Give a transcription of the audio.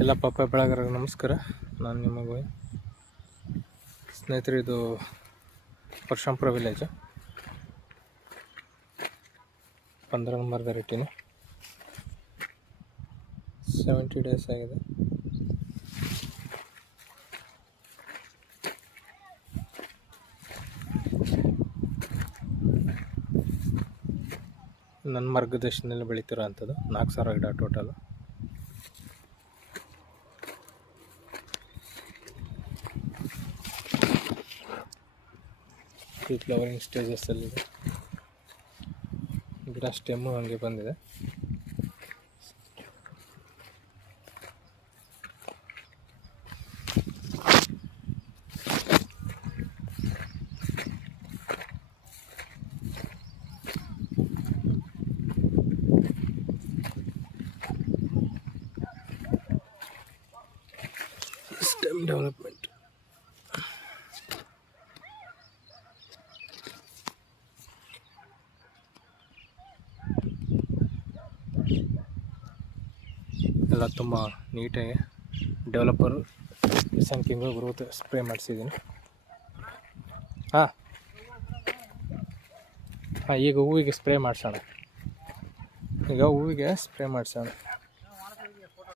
ಎಲ್ಲ ಪಪ್ಪಾಯ ಬೆಳೆಗಾರರಿಗೆ ನಮಸ್ಕಾರ. ನಾನು ನಿಮಗೆ ಸ್ನೇಹಿತರೆ, ಇದು ಪರಶುರಾಂಪುರ ವಿಲೇಜ್ 15 ನಂಬರ್ ವೆರೈಟಿನ 70 ಡೇಸ್ ಆಗಿದೆ. ನನ್ನ ಮಾರ್ಗದರ್ಶನದಲ್ಲಿ ಬೆಳೀತಿರೋ ಅಂಥದ್ದು 4000 ಗಿಡ ಟೋಟಲ್. ಫ್ಲವರಿಂಗ್ ಸ್ಟೇಜಸ್ಸಲ್ಲಿದೆ. ಗಿಡ ಸ್ಟೆಮ್ಮು ಹಾಗೆ ಬಂದಿದೆ. ಸ್ಟೆಮ್ ಡೆವಲಪ್ಮೆಂಟ್ ಎಲ್ಲ ತುಂಬ ನೀಟಾಗಿ ಡೆವಲಪರು ಸಂಖ್ಯೆಗೆ ಗ್ರೋತ್ ಸ್ಪ್ರೇ ಮಾಡಿಸಿದ್ದೀನಿ. ಹಾಂ, ಈಗ ಹೂವಿಗೆ ಸ್ಪ್ರೇ ಮಾಡಿಸೋಣ.